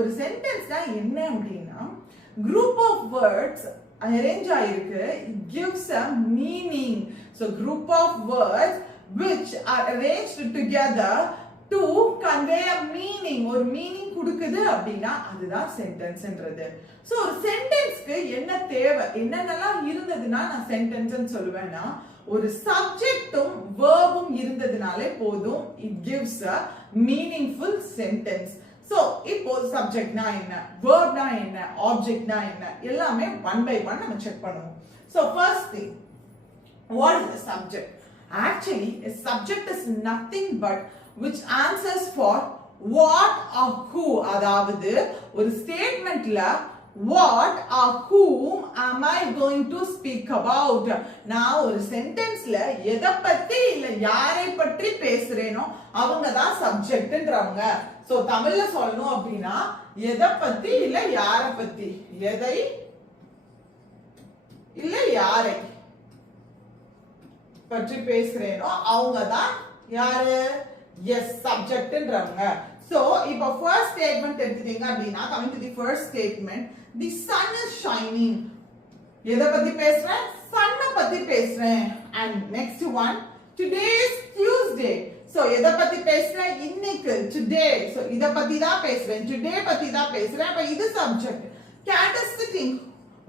ஒரு சென்டென்ஸ்னா என்ன அப்படின்னா group of words arrange ஆயிருக்கு, it gives a meaning. So group of words which are arranged together to convey a meaning, ஒரு meaning கொடுக்குது அப்படின்னா அதுதான் சென்டென்ஸ்ன்றது. சோ ஒரு சென்டென்ஸ்க்கு என்ன தேவை, என்னென்னலாம் இருந்ததுன்னா நான் சென்டென்ஸ்னு சொல்லுவேன்னா ஒரு சப்ஜெக்டும் வேர்பும் இருந்ததுனாலே போதும், it gives a meaningful sentence. So இப்போ சப்ஜெக்ட்னா என்ன, வேர்ப்னா என்ன, ஆப்ஜெக்ட்னா என்ன, எல்லாமே ஒன் பை ஒன் நம்ம செக் பண்ணுவோம். So first thing, what is the subject? Actually a subject is nothing but which answers for what or who. அதாவது ஒரு ஸ்டேட்மென்ட்ல what or whom am I going to speak about. நான் ஒரு சென்டென்ஸ்ல எதை பத்தி இல்ல யாரை பற்றி பேசுறேனோ அவங்க தான் சப்ஜெக்ட்ன்றவங்க. சோ தமிழ்ல சொல்லணும் அப்படின்னா எதை பத்தி இல்ல யாரை பத்தி, எதை இல்ல யாரை பற்றி பேசுறேனோ அவங்க தான் யாரு, எஸ் சப்ஜெக்ட்ன்றவங்க. சோ இப்போ ஃபர்ஸ்ட் ஸ்டேட்மென்ட் எடுத்துட்டீங்க அப்படின்னா, coming to the first statement, the sun is shining. எதை பத்தி பேசுறேன், சன்ன பத்தி பேசுறேன். and next one, today is Tuesday. So எதை பத்தி பேசுறேன், இன்னைக்கு today. சோ இத பத்தி தான் பேசுறேன், today பத்தி தான் பேசுறேன். அப்ப இது subject. cat is sitting.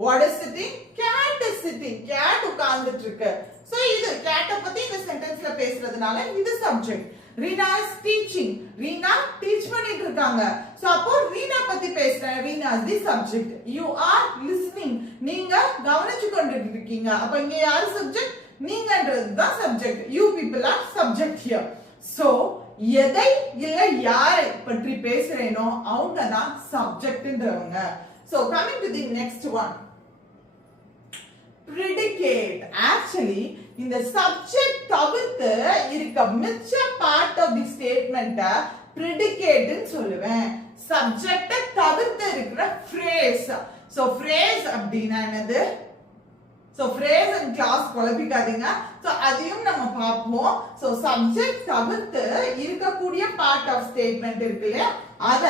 what is sitting? cat is sitting. cat உட்கார்ந்துட்டு இருக்கு. சோ இது cat பத்தி இந்த சென்டென்ஸ்ல பேசுறதுனால இது subject. Reena is teaching. Reena teach பண்ணிட்டு இருக்காங்க. சோ அப்போ Reena பத்தி பேசுறேன், Reena is the subject. You are listening. நீங்க கவனிச்சு கொண்டிட்டு இருக்கீங்க. அப்ப இங்க யாரு சப்ஜெக்ட், நீங்கன்றது தான் subject. You people are subject here. So எதை இல்ல யாரை பற்றி பேசுறேனோ அவங்க தான் சப்ஜெக்ட்ன்றவங்க. So coming to the next one, predicate. Actually இந்த சப்ஜெக்ட் தவிர்த்து இருக்க மிச்ச பார்ட் ஆஃப் தி ஸ்டேட்மென்ட்ட predicate ன்னு சொல்லுவேன். சப்ஜெக்ட்ட தவிர்த்து இருக்கிற phrase. சோ phrase அப்படினா என்னது, சோ phrase and clause குழப்பிக்காதீங்க. சோ அதையும் நம்ம பாப்போம். சோ சப்ஜெக்ட் தவிர்த்து இருக்கக்கூடிய பார்ட் ஆஃப் ஸ்டேட்மென்ட் இருக்குல்ல, அத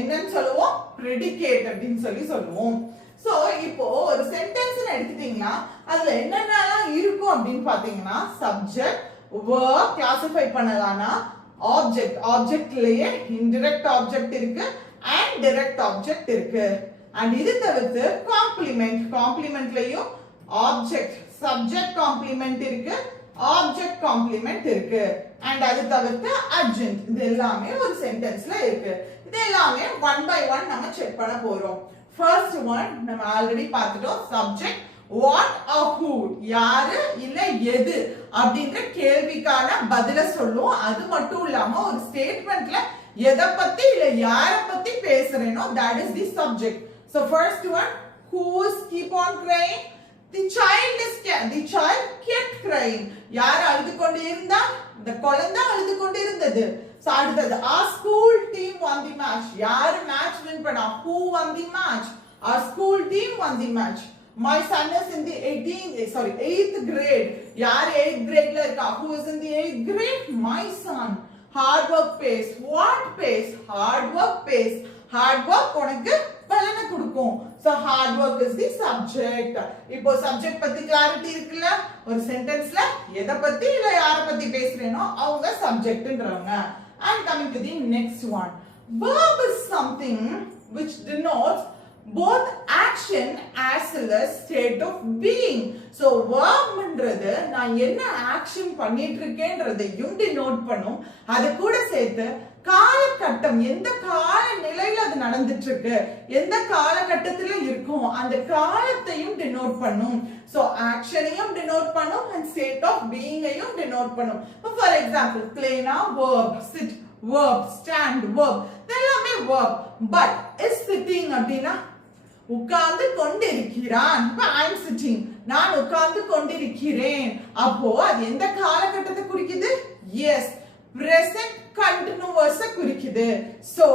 என்னன்னு சொல்லுவோம், predicate அப்படினு சொல்லுவோம். சோ இப்போ ஒரு சென்டென்ஸ் எடுத்துட்டீங்கன்னா அதுல என்னென்னலாம் இருக்கும் அப்படின்னு பாத்தீங்கன்னா சப்ஜெக்ட், verb கிளாசிஃபை பண்ணலாம்னா ஆப்ஜெக்ட், ஆப்ஜெக்ட்லயே இன்டைரக்ட் ஆப்ஜெக்ட் இருக்கு அண்ட் டைரக்ட் ஆப்ஜெக்ட் இருக்கு. அண்ட் இது தவிர்த்து காம்ப்ளிமெண்ட், காம்ப்ளிமெண்ட்லயும் ஆப்ஜெக்ட் சப்ஜெக்ட் காம்ப்ளிமெண்ட் இருக்கு, ஆப்ஜெக்ட் காம்ப்ளிமெண்ட் இருக்கு. அண்ட் அது தவிர்த்து அட்ஜென்ட். இது எல்லாமே ஒரு சென்டென்ஸ்ல இருக்கு. இது எல்லாமே ஒன் பை ஒன் நம்ம செக் பண்ண போறோம். ஃபர்ஸ்ட் ஒன் நம்ம ஆல்ரெடி பார்த்துட்டோம், சப்ஜெக்ட், வாட் ஆர் ஹூ, யாரு இல்ல எது அப்படின்ற கேள்விக்கான பதில சொல்லும். அது மட்டும் இல்லாம ஒரு ஸ்டேட்மென்ட்ல எதை பத்தி இல்ல யார பத்தி பேசுறேனோ that is the subject. So first one, who is keep on crying? The child is the child kept crying. யார் அழுது கொண்டு இருந்தா, இந்த குழந்தை அழுது கொண்டு இருந்தது. So அடுத்தது, our school team won the match. யார் மேட்ச் வின் பண்ணா, who won the match? Our school team won the match. My son is in the 8th grade. யார் 8th gradeல இருக்கா, who is in the 8th grade? My son. Hard work pays. What pays? Hard work pays. Hard work உனக்கு பலனை கொடுக்கும். So hard work is the subject. இப்போ subject பத்தி clarity இருக்குல்ல, ஒரு சென்டென்ஸ்ல எதை பத்தி இல்ல யார பத்தி பேசுறேனோ அவங்க சப்ஜெக்ட்ன்றவங்க. And coming to the next one, verb is something which denotes both action as well as state of being. So verb ன்றது நான் என்ன ஆக்ஷன் பண்ணிட்டு இருக்கேன்றதையும் டினோட் பண்ணும். அது கூட சேர்த்து காலகட்டம், எந்த கால நிலையில அது நடந்துட்டு இருக்கு, எந்த காலகட்டத்துல இருக்கும் அந்த காலத்தையும் டினோட் பண்ணும். சோ ஆக்ஷனையும் டினோட் பண்ணும் and state of being ஐயும் டினோட் பண்ணும். For example, play-னா verb, sit verb, stand verb, எல்லாமே verb. But is sitting அப்படினா உட்கார்ந்து கொண்டிருக்கிறான். I am sitting, நான் உட்கார்ந்து கொண்டிருக்கிறேன். அப்போ அது எந்த காலகட்டத்தை குறிக்குது? Yes, present continuous குறிக்குது. So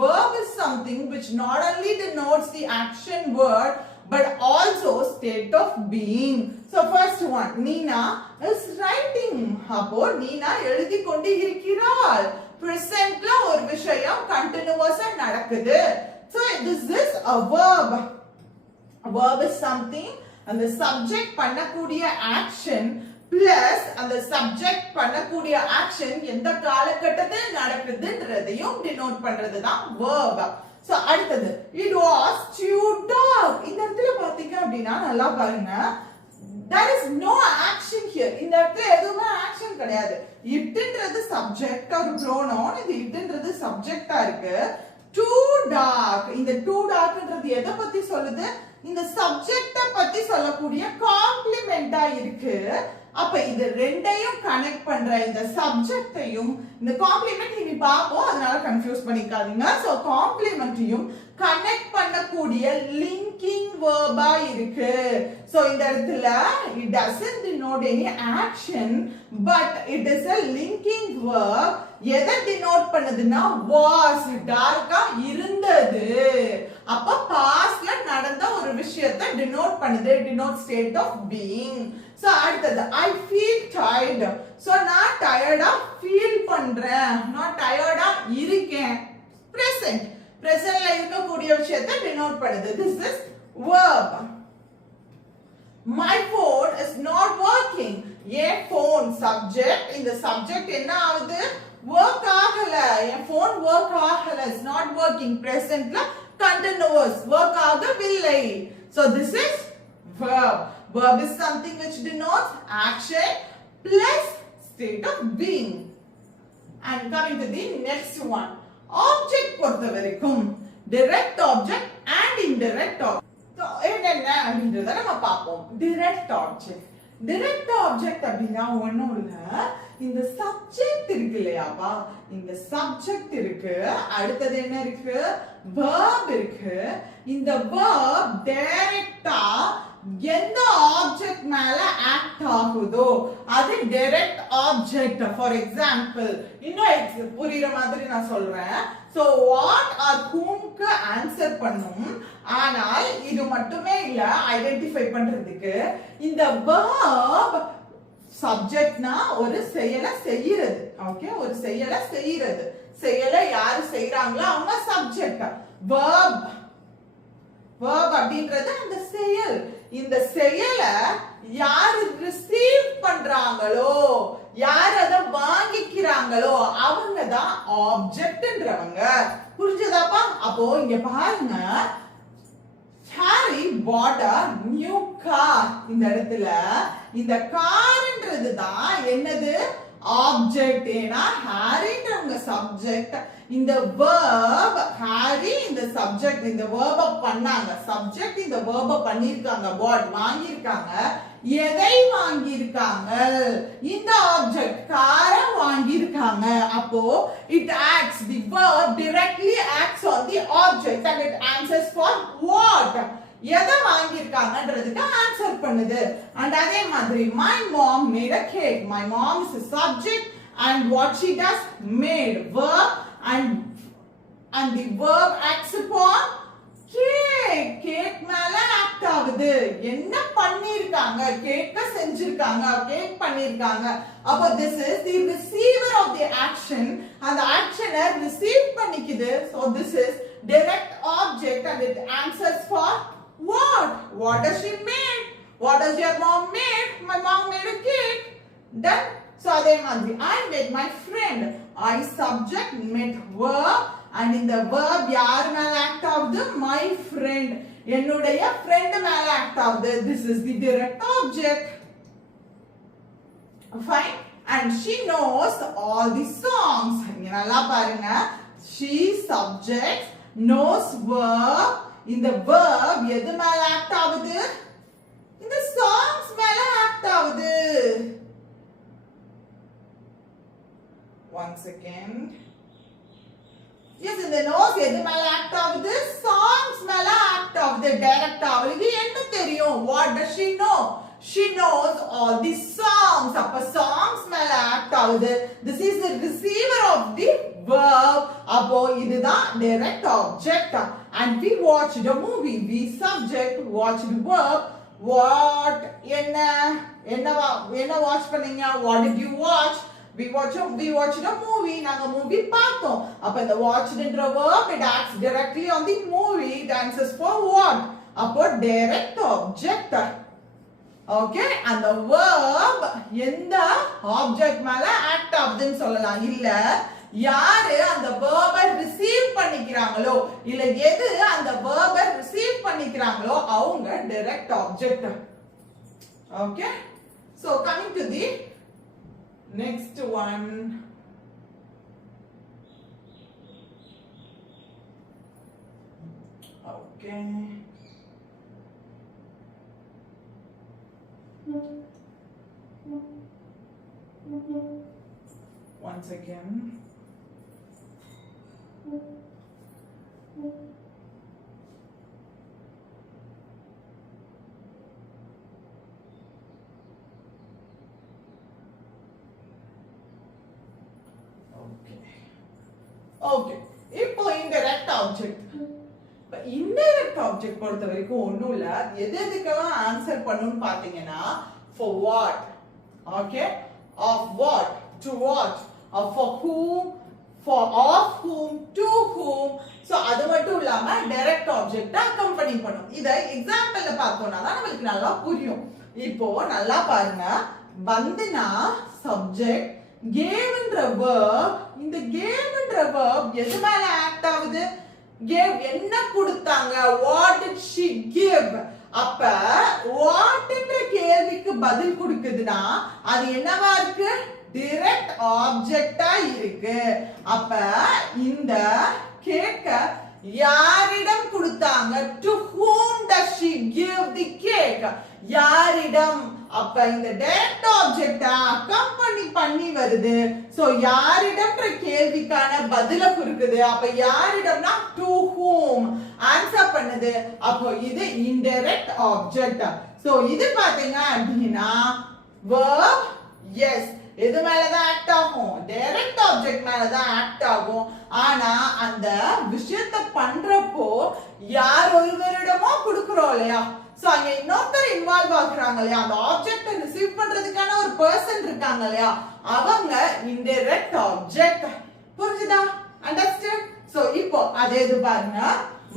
verb is something which not only denotes the action word but also state of being. So first one, Neena is writing. அப்போ Neena எழுதி கொண்டு இருக்கிறாள். presentல ஒரு விஷயம் continuous-ஆ நடக்குது. So this is a verb. A verb is something and the subject பண்ணக்கூடிய action plus அந்த subject பண்ணக்கூடிய action எந்த காலகட்டத்தில் நடக்குதுன்றதையும் denote பண்றதுதான் verb. So அடுத்தது it was Tudor. இந்த இடத்துல பாத்தீங்க அப்படின்னா நல்லா பாருங்க, there is no action here. இந்த இடத்துல எதுவுமே action கிடையாது. itன்றது subject ஒரு pronoun, இது itன்றது subject-ஆ இருக்கு. Too dark. இந்த too darkன்றது எதை பத்தி சொல்லுது? இந்த சப்ஜெக்ட பத்தி சொல்லக்கூடிய காம்ப்ளிமெண்டா இருக்கு. அப்ப இது ரெண்டையும் கனெக்ட் பண்ற இந்த சப்ஜெக்டையும் இந்த காம்ப்ளிமெண்ட் இனி பாப்போம், அதனால கன்ஃபியூஸ் பண்ணிக்காதீங்க. சோ காம்ப்ளிமெண்ட்டையும் கனெக்ட் பண்ணக்கூடிய லிங்கிங் வெர்பா இருக்கு. சோ இந்த இடத்துல it doesn't denote any action but it is a linking verb. எதை denote பண்ணுதுன்னா was, டார்க்கா இருந்தது. அப்ப பாஸ்ட்ல நடந்த ஒரு விஷயத்தை denote பண்ணுது, denote state of being. So அடுத்தது I feel tired. சோ நான் டயர்டா ஃபீல் பண்றேன், நான் டயர்டா இருக்கேன். present, presentல இருக்கக்கூடிய விஷயத்தை denote பண்ணுது. this is verb. My phone is not working. N phone subject, இந்த subject என்ன ஆகுது? work ஆகல. என் phone work ஆகல, is not working. presentல continuous, work ஆகவில்லை. so this is verb. Verb is something which denotes action plus state of being. And coming to the next one, object பொறுத்த வரைக்கும் direct object and indirect object. So என்னென்ன அப்படின்றத நம்ம பார்ப்போம். direct object, direct object அப்படின்னா ஒண்ணும் இல்ல, இந்த சப்ஜெக்ட் இருக்கு இல்லையாப்பா, இந்த சப்ஜெக்ட் இருக்கு, அடுத்தது என்ன இருக்கு? verb இருக்கு. இந்த verb டைரக்டா எந்த ஆப்ஜெக்ட் மேல ஆக்ட் ஆகுதோ அது டைரக்ட் ஆப்ஜெக்ட். ஃபார் எக்ஸாம்பிள் இன்னும் புரியுற மாதிரி நான் சொல்றேன். சோ வாட் ஆர் whomக்கு ஆன்சர் பண்ணும், ஆனால் இது மட்டுமே இல்ல ஐடென்டிஃபை பண்றதுக்கு. இந்த verb சப்ஜெக்ட்னா ஒரு செயலை செய்யறது, ஓகே, ஒரு செயலை செய்யறது, செயலை யாரு செய்யறாங்களோ அவங்க சப்ஜெக்ட். verb, verb அப்படின்றது அந்த செயல். இந்த செயலை யாரு ரிசீவ் பண்றாங்களோ, யார் அதை வாங்கிக்கிறாங்களோ அவங்க தான் ஆப்ஜெக்ட்ன்றவங்க. புரிஞ்சதாப்பா? அப்போ இங்க பாருங்க, Harry bought a new car. இந்த இடத்துல இந்த கார்ன்றது தான் என்னது? ஆப்ஜெக்ட். ஏனா ஹாரின்றவங்க சப்ஜெக்ட், இந்த verb ஹாரி இந்த சப்ஜெக்ட், இந்த verb பண்ணாங்க, சப்ஜெக்ட் இந்த verb பண்ணிருக்காங்க, bought வாங்கிருக்காங்க. எதை வாங்கிருக்காங்க? இந்த ஆப்ஜெக்ட் காரை வாங்கிருக்காங்க. அப்போ it acts, the verb directly acts on the object and it answers for what? எதை வாங்கிருக்காங்கன்றதுக்கு ஆன்சர் பண்ணுது. and அதே மாதிரி my mom made a cake. my mom is a subject and what she does? made, verb, and the verb acts upon cake. cake மேல act ஆகுது. என்ன பண்ணிருக்காங்க? கேக்க செஞ்சிருக்காங்க, கேக் பண்ணிருக்காங்க. அப்போ this is the receiver of the action. அந்த ஆக்ஷனை receive பண்ணிக்குது. so this is direct object and it answers for what? what does she made? what does your mom made? my mom made a cake. done. so அதே மாதிரி I met my friend. I subject, met verb, and in the verb யார் மேல act ஆகுது? my friend, என்னுடைய friend மேல act ஆகுது. this is the direct object. fine. and she knows all the songs. இங்க நல்லா பாருங்க, she subject, knows verb, இந்த verb எது மேல ஆக்ட் ஆகுது? இந்த songs மேல ஆக்ட் ஆகுது. one second. yes, இந்த knows எது மேல ஆக்ட் ஆகுது? songs மேல ஆக்ட் ஆகுது. டைரக்ட் ஆகுது. என்ன தெரியும்? what does she know? she knows all the songs. அப்ப songs மேல ஆக்ட் ஆகுது. this is the receiver of the verb. அப்போ இதுதான் direct object. and we watched a movie. we subject, watched verb, what என்ன watch பண்ணீங்க? what did you watch? we watched a movie. நாங்க movie பார்த்தோம். அப்ப இந்த watchedன்ற verb it acts directly on the movie. It answers for what? அப்போ direct object. Okay, and the verb எந்த object மேல act ஆகுதுன்னு சொல்லலாம். இல்ல யாரு அந்த verb ரிசீவ் பண்ணிக்கிறாங்களோ இல்ல எது அந்த verb ரிசீவ் பண்ணிக்கிறாங்களோ அவங்க direct object. Okay, so coming to the next one. Okay, once again. Okay, இப்போ indirect object. இப்ப indirect object பொறுத்த வரைக்கும் ஒண்ணும் இல்ல. எதுக்கெல்லாம் ஆன்சர் பண்ணனும்னு பாத்தீங்கன்னா for what, okay, of what, to what, for whom, for of whom, to whom. So அது மட்டும் இல்லாம direct object accompany பண்ணும். இத எக்ஸாம்பிள்ல பார்த்தோம்னா தான் நமக்கு நல்லா புரியும். இப்போ நல்லா பாருங்க. வந்துனா subject, gaveன்ற verb. இந்த gaveன்ற verb எது மேல ஆக்ட் ஆகுது? gave என்ன கொடுத்தாங்க? what did she give? அப்ப what என்ற கேள்விக்கு பதில் கொடுக்குதுன்னா அது என்னவா இருக்கு? direct object இருக்கு. அப்ப இந்த கேக்க யாரிடம் கொடுத்தாங்க? to whom does she give the cake? யாரிடம்? அப்ப இந்த direct object accompany பண்ணி வருது. சோ யாரிடம்ன்ற கேள்விக்கான பதில கொடுக்குது. அப்ப யாரிடம்னா to whom ஆன்சர் பண்ணுது. அப்போ இது indirect object. சோ இது பாத்தீங்க அப்படின்னா verb yes எது மேலதான் ஆக்ட் ஆகும்? டைரக்ட் ஆப்ஜெக்ட் மேலதான் ஆக்ட் ஆகும். ஆனா அந்த விஷயத்தை பண்றப்போ யார் ஒருவரிடமோ கொடுக்கிறோம் இல்லையா? சோ அங்க இன்னொருத்தர் இன்வால்வ் ஆகுறாங்க இல்லையா? அந்த ஆப்ஜெக்ட் ரிசீவ் பண்றதுக்கான ஒரு பர்சன் இருக்காங்க இல்லையா? அவங்க இன்டைரக்ட் ஆப்ஜெக்ட். புரிஞ்சுதா? அண்டர்ஸ்டாண்ட்? சோ இப்போ அதே இது பாருங்க.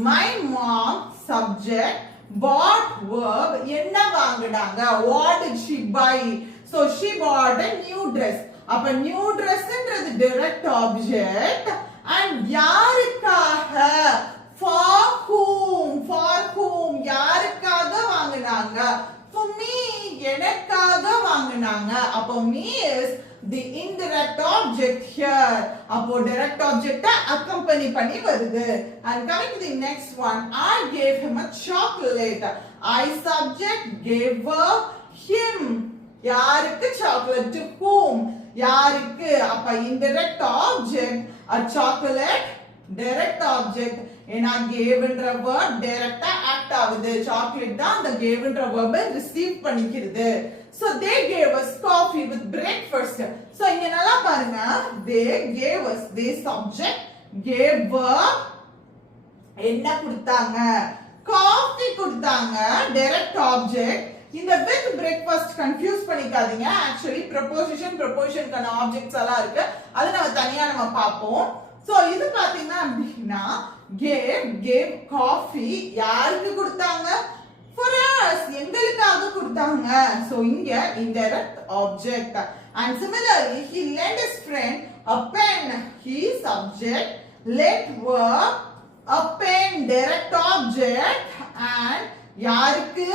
my mom subject bought verb என்ன வாங்குனாங்க? what did she buy? So she bought a new dress. அப்ப new dress ன்றது direct object and யாருக்காக? for whom யாருக்காக வாங்குனாங்க? for me எனக்காக வாங்குனாங்க. அப்ப me is the indirect object here. அப்போ direct object accompany பண்ணி வருது. And coming to the next one, I gave him a chocolate. I subject gave him. யாருக்கு chocolate? to whom? யாருக்கு? அப்ப indirect object a chocolate direct object. ஏன்னா gaveன்ற verb direct act ஆகுது. chocolate தான் அந்த gaveன்ற verb receive பண்ணிக்கிறது. so they gave us coffee with breakfast. so இங்க நல்லா பாருங்க. they gave us, they subject gave verb என்ன கொடுத்தாங்க? coffee கொடுத்தாங்க. direct object. இந்த with breakfast confuse பண்ணிக்காதீங்க. actually preposition கான objects எல்லாம் இருக்கு. அது நம்ம தனியா நம்ம பாப்போம். சோ இது பாத்தீங்கன்னா அப்படினா gave coffee யாருக்கு கொடுத்தாங்க? for us எங்களுக்காக கொடுத்தாங்க. சோ இங்க indirect object. and similarly he lent his friend a pen. he subject lent verb a pen direct object and யாருக்கு?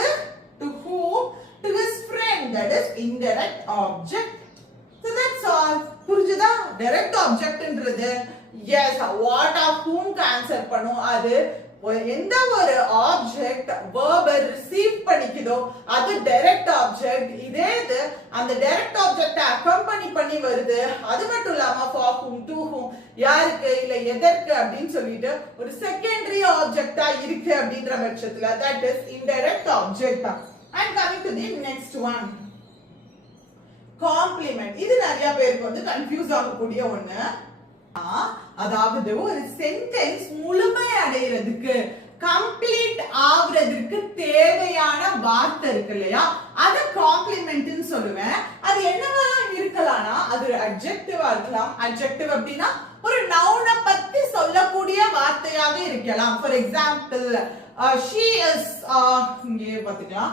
to whom? to his friend, that is indirect object. so that's all. புரிஞ்சுதா? direct object ன்றது yes what of whom க்கு answer பண்ணும். அது எந்த ஒரு object verb receive பண்ணிக்குதோ அது direct object. இதே இது அந்த direct object accompany பண்ணி வருது. அது மட்டும் இல்லாம for whom, to whom யாருக்கு இல்ல எதற்கு அப்படினு சொல்லிட்டு ஒரு செகண்டரி ஆப்ஜெக்ட்டா இருக்கு அப்படிங்கற பட்சத்துல that is indirect object. and coming to the next one, complement. இது நிறைய பேருக்கு வந்து கன்ஃபியூஸ் ஆகக்கூடிய ஒண்ணு. அதாவது ஒரு சென்டென்ஸ் முழுமை அடையிறதுக்கு கம்ப்ளீட் ஆகுறதுக்கு தேவையான வார்த்தை இருக்கு இல்லையா? அத காம்ப்ளிமெண்ட்னு சொல்லுவேன். அது என்னவா இருக்கு இருக்கலாம்னா அது ஒரு அட்ஜெக்டிவா இருக்கலாம். அட்ஜெக்டிவ் அப்படின்னா ஒரு நவுனை பத்தி சொல்லக்கூடிய வார்த்தையாக இருக்கலாம். ஃபார் எக்ஸாம்பிள் she is இங்கே பாத்துக்கலாம்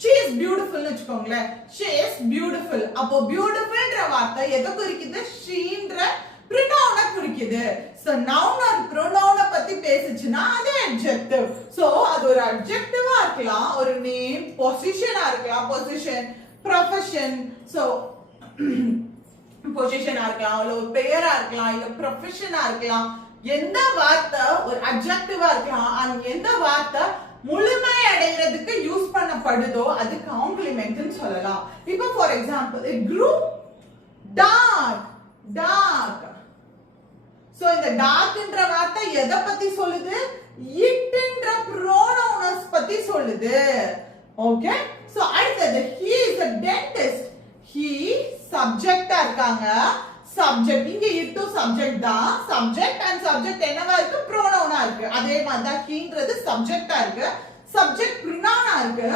she is beautiful னு வெச்சுக்கோங்களேன். she is beautiful. அப்போ beautifulன்ற வார்த்தை எதை குறிக்குது? sheன்ற pronoun குறிக்குது. so noun or pronoun பத்தி பேசுச்சுனா அது adjective. so அது ஒரு adjectiveஆ இருக்கலாம், ஒரு name, position ஆ இருக்கலாம், position, profession. so position ஆ இருக்கலாம், இல்ல ஒரு பெயரா இருக்கலாம், இல்ல profession ஆ இருக்கலாம். எந்த வார்த்தை ஒரு adjectiveஆ இருக்கலாம், and எந்த வார்த்தை முழுமை அடைகிறதுக்கு யூஸ் பண்ணப்படுதோ அது காம்ப்ளிமெண்ட் னு சொல்லலாம். இப்போ for example it grew dark. So இந்த டார்க்ன்ற வார்த்தை எதை பத்தி சொல்லுது? இட்ன்ற ப்ரோனவுன்ஸ் பத்தி சொல்லுது. ஓகே, சோ அடுத்தது he is a dentist. he சப்ஜெக்ட்டா இருக்காங்க. சப்ஜெக்ட் இங்க இட் சப்ஜெக்ட் தான். சப்ஜெக்ட் அண்ட் சப்ஜெக்ட் என்னவா இருக்கு? ப்ரோனவுனா இருக்கு. அதே மாதிரி தான் ஹீன்றது சப்ஜெக்ட்டா இருக்கு, சப்ஜெக்ட் ப்ரோனவுனா இருக்கு.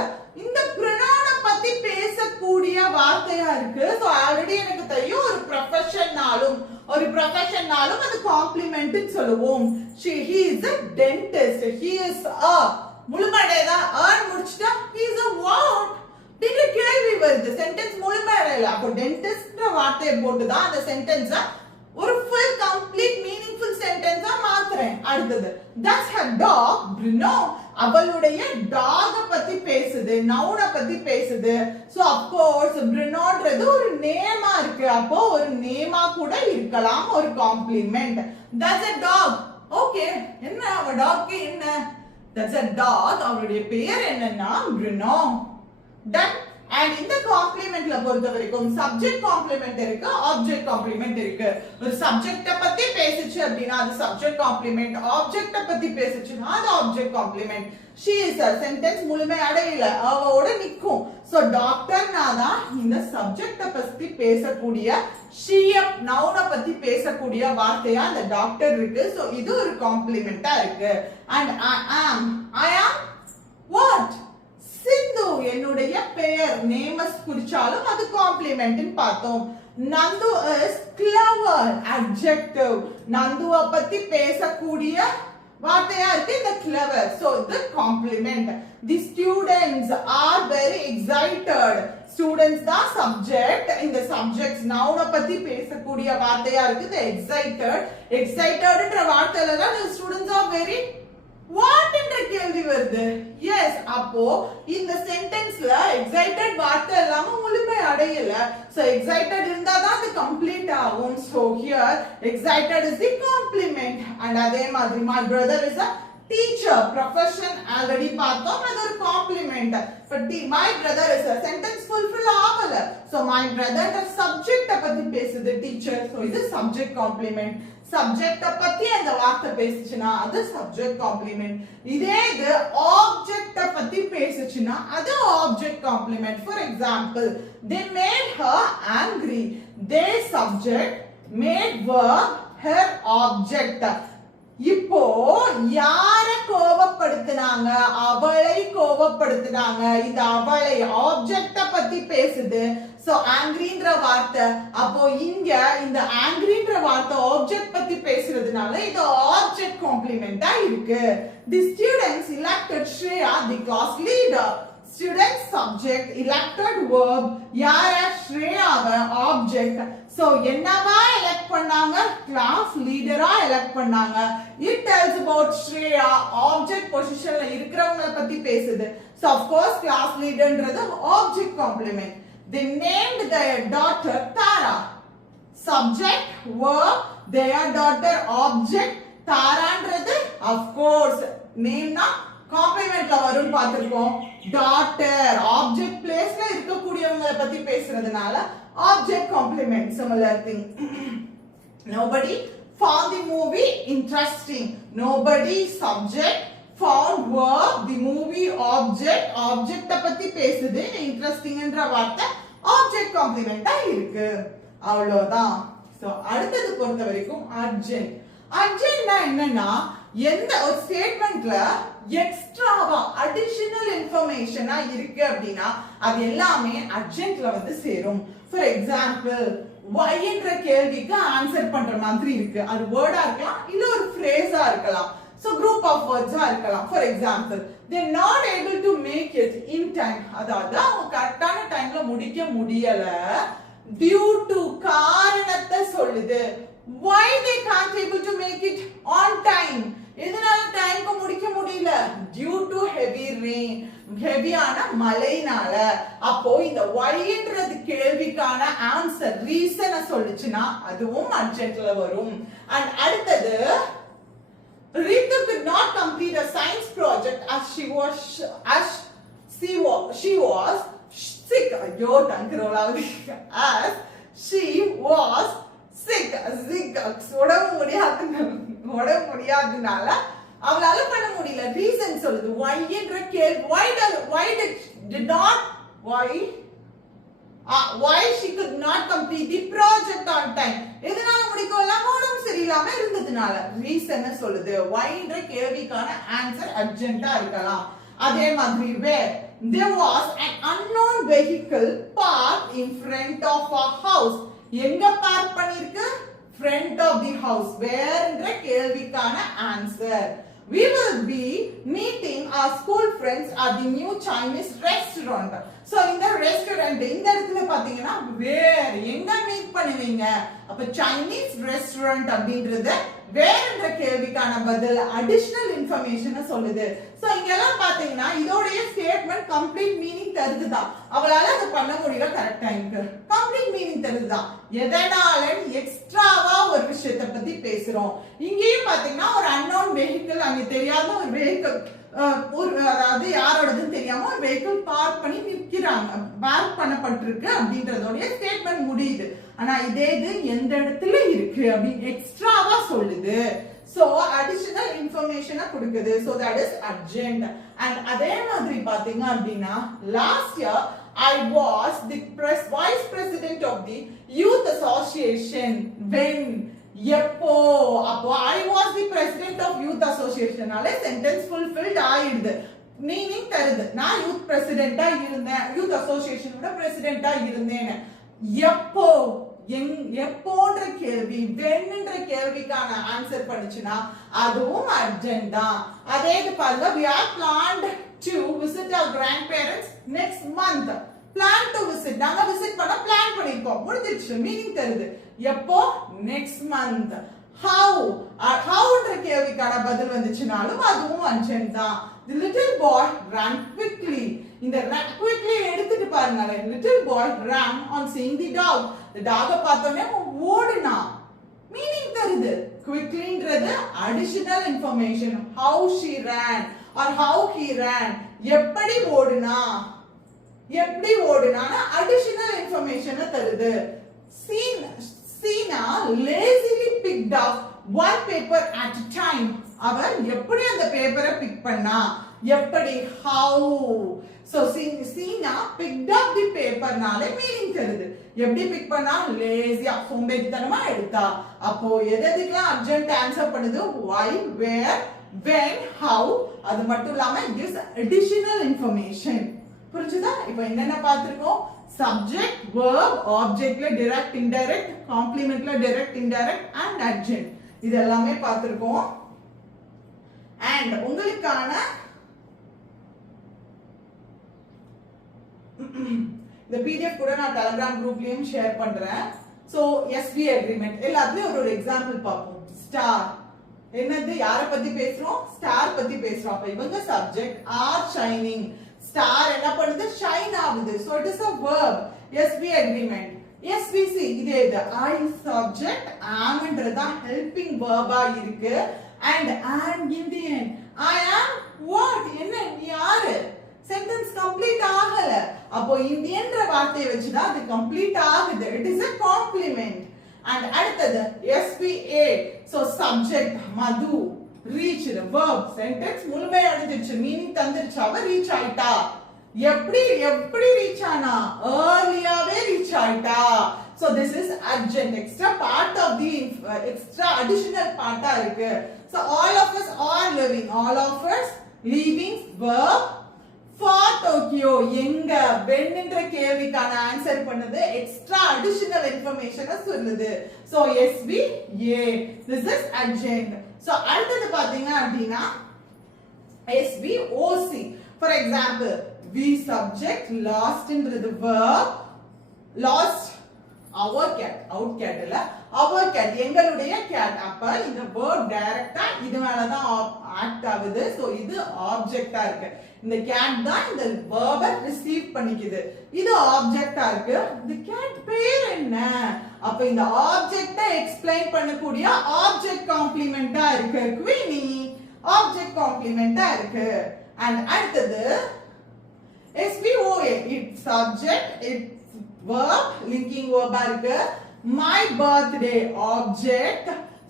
இந்த ப்ரோனவுனை பத்தி பேசக்கூடிய வார்த்தையா இருக்கு. சோ ஆல்ரெடி எனக்கு தெரியும் ஒரு ப்ரொஃபஷன்னாலும் அது காம்ப்ளிமெண்ட் னு சொல்லுவோம். he is a dentist. he is a முழுமையடைதா earn முடிச்சிட்டா he is a what? Did கேள்வி வருது, சென்டென்ஸ் முழுமையடையல. அப்போ டென்டிஸ்ட்ன்ற வார்த்தையை போட்டு தான் அந்த சென்டென்ஸை ஒரு ஃபுல் கம்ப்ளீட் மீனிங்ஃபுல் சென்டென்ஸா மாத்துறேன். அடுத்தது that's her dog Bruno. அவளுடைய டாக பத்தி பேசுது, நவுனை பத்தி பேசுது. சோ of course Brunoன்றது ஒரு நேமா இருக்கு. அப்போ ஒரு நேமா கூட இருக்கலாம், ஒரு complement. that's a dog. Okay, என்ன அவ டாக்க்கு என்ன? that's a dog. அவளுடைய பேர் என்னன்னா Bruno. done. and இந்த காம்ப்ளிமெண்ட்ல பொறுத்த வரைக்கும் சப்ஜெக்ட் காம்ப்ளிமெண்ட் இருக்கு, ஆப்ஜெக்ட் காம்ப்ளிமெண்ட் இருக்கு. ஒரு சப்ஜெக்ட்ட பத்தி பேசிச்சு அப்படினா அது சப்ஜெக்ட் காம்ப்ளிமெண்ட், ஆப்ஜெக்ட்ட பத்தி பேசிச்சுனா அது object complement. she is a sentence முழுமை அடையல, அவவோட நிக்கும். சோ டாக்டர்னா தான் இந்த சப்ஜெக்ட்ட பத்தி பேசக்கூடிய she நவுனை பத்தி பேசக்கூடிய வார்த்தையா அந்த டாக்டர் இருக்கு. சோ இது ஒரு காம்ப்ளிமெண்டா இருக்கு. and I am what? சிந்து. என்னுடைய பெயர் நேமஸ் குறிச்சாலும் அது காம்ப்ளிமெண்ட் னு பார்த்தோம். Nandu is clever. adjective. நந்துவ பத்தி பேசக்கூடிய வார்த்தையா இருக்கு இந்த clever. so இது complement. the students are very excited. students தான் சப்ஜெக்ட். இந்த சப்ஜெக்ட்ஸ் நவுன பத்தி பேசக்கூடிய வார்த்தையா இருக்கு the excitedன்ற வார்த்தையில தான் the students are very what என்ற கேள்வி வருது. yes, அப்போ இந்த சென்டென்ஸ்ல excited வார்த்தை இல்லாம முழுமை அடையல. so excited இருந்தா தான் அது கம்ப்ளீட் ஆகும். so here excited is the complement. and அதே மாதிரி my brother is a teacher. profession already பார்த்தோம், அது ஒரு complement. but my brother is a sentence fulfill ஆகல. so my brother the subject பத்தி பேசுது teacher. so இது subject complement. சப்ஜெக்ட்ட பத்தி அந்த வார்த்தை பேசுச்சுனா அது சப்ஜெக்ட் காம்ப்ளிமெண்ட். இதே இது ஆப்ஜெக்ட்ட பத்தி பேசுச்சுனா அது object complement. For example they made her angry. they subject, made verb, her object. இப்போ யாரை கோபப்படுத்தினாங்க? அவளை கோபப்படுத்தினாங்க. இது அவளை ஆப்ஜெக்ட்ட பத்தி பேசுது. சோ ஆங்கிரின்ற வார்த்தை, அப்போ இங்க இந்த ஆங்கிரின்ற வார்த்தை ஆப்ஜெக்ட் பத்தி பேசுறதுனால இது ஆப்ஜெக்ட் காம்ப்ளிமெண்டா இருக்கு. the students elected Shreya the class leader. students subject, elected verb, யார ஸ்ரேயாவை ஆப்ஜெக்ட். சோ என்னவா எலெக்ட் பண்ணாங்க? கிளாஸ் லீடரா எலெக்ட் பண்ணாங்க. it tells about Shreya object பொசிஷன்ல இருக்கிறவங்கள பத்தி பேசுது. so of course class leaderன்றது object complement. they named their daughter Tara. subject, verb, their daughter object. தாரான்றது of course name na காம்ப்ளிமெண்ட்ல வரும்னு பார்த்திருக்கோம். டாட்டர் ஆப்ஜெக்ட் பிளேஸ்ல இருக்கக்கூடியவங்கள பத்தி பேசுறதுனால object complement. similar thing. nobody found the movie interesting. nobody subject, found verb, the movie object. ஆப்ஜெக்ட்ட பத்தி பேசுது, இன்ட்ரஸ்டிங்ன்ற வார்த்தை ஆப்ஜெக்ட் காம்ப்ளிமெண்டா இருக்கு. அவ்வளவுதான். சோ அடுத்தது பொறுத்த வரைக்கும் அர்ஜென்ட். அர்ஜென்ட்னா என்னன்னா எந்த ஒரு ஸ்டேட்மெண்ட்ல எக்ஸ்ட்ராவா அடிஷனல் இன்ஃபர்மேஷனா இருக்கு அப்படின்னா அது எல்லாமே அட்ஜென்ட்ல வந்து சேரும். ஃபார் எக்ஸாம்பிள் why என்ற கேள்விக்கு ஆன்சர் பண்ற மாதிரி இருக்கு. அது வேர்டா இருக்கலாம் இல்ல ஒரு ஃப்ரேஸா இருக்கலாம். So group of words இருக்கலாம். For example, they are not able to make it in time. அதாவது அவங்க கரெக்டான டைம்ல முடிக்க முடியல due to காரணத்தை சொல்லுது. Why they can't able to make it on time? எதனால டைம்க்கு முடிக்க முடியல? Due to heavy rain. ஹெவியான மழைனால. அப்போ இந்த why என்றது கேள்விக்கான ஆன்சர் ரீசனை சொல்லுச்சுன்னா அதுவும் அட்ஜெக்ட்ல வரும். அண்ட் அடுத்தது Ritu could not complete a science project as she was sick. Yo, as she was sick. உடம்பு முடியாதனால அவளால பண்ண முடியல. ரீசன் சொல்லுது. why என்ற கேள்வி why she could not complete the project on time. எதனால முடிக்கல? உடம்பு சரியில்லாம இருந்ததுனால. ரீசன் சொல்லுது. why என்ற கேள்விக்கான ஆன்சர் அர்ஜென்ட்டா இருக்கலாம். அதே மாதிரி there was an unknown vehicle parked in front of our house. எங்க பார்க் பண்ணிருக்கு? front of the house. where என்ற கேள்விக்கான answer. We will be meeting our school friends at the new Chinese restaurant. So இந்த restaurant இந்த இடத்துல பாத்தீங்கன்னா வேர் எங்க meet பண்ணுவீங்க? அப்ப Chinese restaurant அப்படின்றது வேர் என்ற கேள்விக்கான பதில் அடிஷனல் இன்ஃபர்மேஷனை சொல்லுது. சோ இங்க எல்லாம் பாத்தீங்கன்னா இதோடைய ஸ்டேட்மெண்ட் கம்ப்ளீட் மீனிங் தருதுதான். அவளால அது பண்ண முடியல கரெக்ட் டைம்க்கு. கம்ப்ளீட் மீனிங் தருதுதான். எதனால எக்ஸ்ட்ராவா ஒரு விஷயத்தை பத்தி பேசுறோம். இங்கேயும் பாத்தீங்கன்னா ஒரு அன்னோன் வெஹிக்கிள், அங்க தெரியாத ஒரு வெஹிக்கிள், அதாவது யாரோடதுன்னு தெரியாம ஒரு வெஹிக்கிள் பார்க் பண்ணி நிற்கிறாங்க, பார்க் பண்ணப்பட்டிருக்கு அப்படின்றதோட ஸ்டேட்மெண்ட் முடியுது. ஆனா இதே இது எந்த இடத்துல இருக்கு அப்படின்னு எக்ஸ்ட்ராவா சொல்லுது. So additional information கொடுக்குது. So that is urgent. And அதே மாதிரி பாத்தீங்க அப்படின்னா last year I was the vice president of the youth association. When எப்போ? அப்போ I was the president of youth association. நாலே sentence fulfilled ஆயிடுது. மீனிங் தருது. நான் யூத் பிரசிடென்ட்டா இருந்தேன், யூத் அசோசியேஷனோட பிரசிடென்ட்டா இருந்தேன். எப்போ? எப்போன்ற கேள்வி when என்ற கேள்விக்கான ஆன்சர் பண்ணுச்சுன்னா அதுவும் அர்ஜென்ட் தான். அதே இது பாருங்க, we are planned to visit our grandparents next month. plan to visit, நாங்க விசிட் பண்ண பிளான் பண்ணிருக்கோம். முடிஞ்சிருச்சு. மீனிங் தருது. எப்போ? next month. how என்ற கேள்விக்கான பதில் வந்துச்சுனாலும் அதுவும் அர்ஜென்ட் தான். the little boy ran quickly. இந்த quickly எடுத்துட்டு பாருங்க. little boy ran on seeing the dog. the dog பார்த்தோனே ஓடுனா. மீனிங் தருது. quicklyன்றது additional information. how she ran or how he ran. எப்படி ஓடுனா additional information தருது. Sina lazily picked up one paper at a time. அவர் எப்படி அந்த பேப்பரை பிக் பண்ணா? எப்படி? how. so Sina picked up the paper நால மீனிங் தருது. எப்படி பிக் பண்ணா? லேசியா, சோம்பேறித்தனமா எடுத்தா. அப்போ எதுக்கெல்லாம் அர்ஜென்ட் ஆன்சர் பண்ணுது? why, where, when, how. அது மட்டும் இல்லாம gives additional information. புரிஞ்சுதா? இப்போ என்னென்ன பார்த்திருக்கோம்? சப்ஜெக்ட், verb, ஆப்ஜெக்ட்ல டைரக்ட் இன்டைரக்ட், காம்ப்ளிமெண்ட்ல டைரக்ட் இன்டைரக்ட் அண்ட் அட்ஜென்ட். இது எல்லாமே பார்த்திருக்கோம். அண்ட் உங்களுக்கான இந்த PDF கூட நான் Telegram குரூப்லயும் ஷேர் பண்றேன். சோ SV அக்ரிமெண்ட் எல்லாத்துலயும் ஒரு எக்ஸாம்பிள் பார்ப்போம். ஸ்டார் என்னது? யாரை பத்தி பேசுறோம்? ஸ்டார் பத்தி பேசுறோம். அப்ப இவங்க சப்ஜெக்ட் are shining. ஸ்டார் என்ன பண்ணுது? ஷைன் ஆகுது. so it is a verb. SV agreement. SVC இதே இது. I subject, am என்றதா helping verb ஆ இருக்கு. and in the end I am what? என்ன? யாரு? sentence complete ஆகல. அப்போ in the என்ற வார்த்தையை வச்சு தான் அது complete ஆகுது. it is a complement. and அடுத்தது SVA. so subject மது, reach verb, sentence முழுமை அடைஞ்சிருச்சு, மீனிங் தந்துருச்சு, அவ ரீச் ஆயிட்டா. எப்படி ரீச் ஆனா? earlyயாவே ரீச் ஆயிட்டா. so this is urgent. extra part of the extra additional part இருக்கு. So all of us are living. All of us leaving verb for Tokyo. எங்க when என்ற கேள்விக்கான ஆன்சர் பண்ணது எக்ஸ்ட்ரா அடிஷனல் இன்ஃபர்மேஷனை சொல்லுது. So SVA. This is adjunct. So அடுத்தது பாத்தீங்க அப்படின்னா SVOC. For example, we subject lost என்றது verb. Lost our cat. Out cat இல்ல our cat. எங்களுடைய cat. அப்ப இந்த verb டைரக்டா இது மேல தான் ஆக்ட் ஆகுது. சோ இது ஆப்ஜெக்ட்டா இருக்கு. இந்த cat தான் இந்த verb ரிசீவ் பண்ணிக்குது. இது ஆப்ஜெக்ட்டா இருக்கு. இந்த cat பேர் என்ன? அப்ப இந்த ஆப்ஜெக்ட்ட எக்ஸ்பிளைன் பண்ணக்கூடிய ஆப்ஜெக்ட் காம்ப்ளிமெண்டா இருக்கு. Queenie ஆப்ஜெக்ட் காம்ப்ளிமெண்டா இருக்கு. and அடுத்தது SVOA. it subject, it verb, linking verb இருக்கு. my birthday object.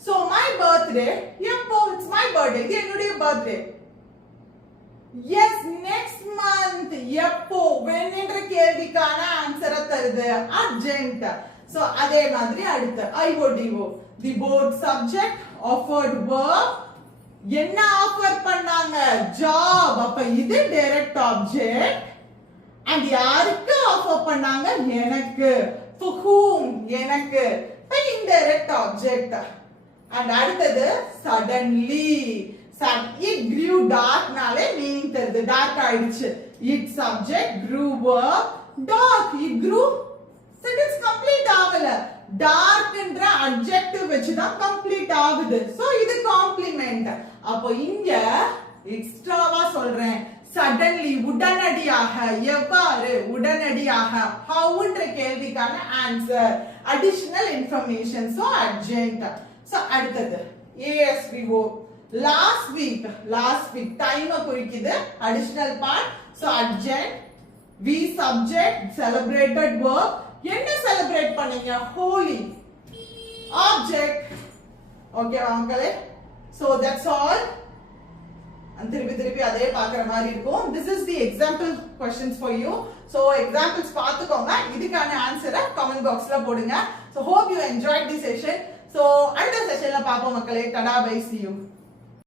so my birthday எப்போ? it's my birthday. இது என்னுடைய birthday. yes, next month. எப்போ? when என்ற கேள்விக்கான ஆன்சரை தருது adjunct. so அதே மாதிரி அடுத்து IODO. the board subject, offered verb. என்ன ஆஃபர் பண்ணாங்க? job. அப்ப இது டைரக்ட் ஆப்ஜெக்ட். and யாருக்கு ஆஃபர் பண்ணாங்க? எனக்கு. for whom? எனக்கு. indirect object. and அடுத்தது suddenly. it grew dark நாலே மீனிங் தருது. டார்க் ஆயிடுச்சு. it subject, grew verb, dark. it grew sentence complete ஆகல. dark என்ற adjective வச்சு தான் complete ஆகுது. so இது காம்ப்ளிமெண்ட். அப்போ இங்க எக்ஸ்ட்ராவா சொல்றேன். suddenly உடனடியாக. எவ்வாறு? உடனடியாக. how என்ற கேள்விக்கான answer additional information. so adjunct. so அடுத்தது ASVO. last week. டைம் குறிக்குது. additional part. so adjunct. we subject, celebrated verb. என்ன செலிப்ரேட் பண்ணீங்க? holy object. okay மக்களே, so that's all. திருப்பி அதே பார்க்குற மாதிரி இருக்கும். this is the example questions for you. so examples பார்த்துக்கோங்க. இதுக்கான ஆன்சரை கமெண்ட் பாக்ஸ்ல போடுங்க. so hope you enjoyed this session. so அடுத்த செஷன்ல பாப்போம் மக்களே. tada, bye, see you.